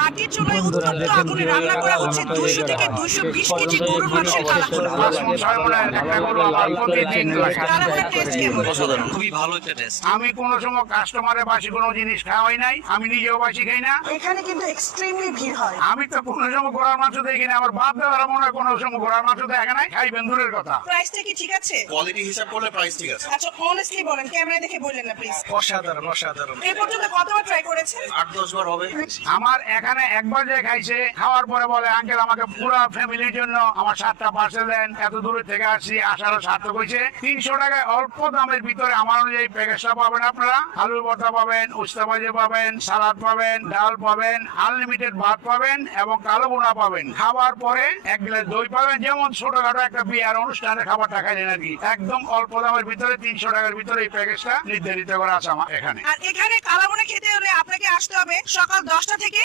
মাটির চুলায় উত্তপ্ত আগুনে রান্না করা হচ্ছে 200 থেকে 220 কেজি গরুর মাংসের কালাভুনা। কালাভুনার টেস্ট কেমন? খুবই ভালো একটা টেস্ট। আমি কোনো সময় কাস্টমারের বাসি কোনো জিনিস খাওয়াই নাই, আমি নিজেও বাসি খাই না। এখানে কিন্তু এক্সট্রিমলি ভিড় হয়। আমি তো কোনো সময় ঘোড়ার মাংস দেখি না, আমার বাপ দাদারা মনে হয় কোনো সময় ঘোড়ার মাংস দেখে নাই, খাইবেন দূরের কথা। প্রাইসটা কি ঠিক আছে? কোয়ালিটি হিসাব করলে প্রাইস ঠিক আছে। আচ্ছা অনেস্টলি বলেন, ক্যামেরা দেখে বললেন না প্লিজ। অসাধারণ অসাধারণ। এই পর্যন্ত কতবার ট্রাই করেছেন? 8-10 বার হবে। আমার এখানে একবার যে খাইছে, খাওয়ার পরে বলে আঙ্কেল আমাকে পুরো ফ্যামিলির জন্য আমার 7টা পার্সেল দেন, এত দূর থেকে আসছি, আসারও সার্থক হয়েছে। 300 টাকায় অল্প দামের ভিতরে আমার অনুযায়ী প্যাকেজটা পাবেন আপনারা। আলুর ভর্তা পাবেন, উস্তা ভাজি পাবেন, সালাদ পাবেন, ডাল পাবেন, আনলিমিটেড ভাত পাবেন এবং কালো বোনা পাবেন। খাওয়ার পরে 1 গ্লাস দই পাবেন, যেমন ছোটখাটো একটা বিয়ার অনুষ্ঠানে খাবারটা খাইলেন আর কি। একদম অল্প দামের ভিতরে 300 টাকার ভিতরে এই প্যাকেজটা নির্ধারিত করা আছে আমার এখানে। আর এখানে কালাভুনা খেতে হলে আপনাকে আসতে হবে সকাল 10টা থেকে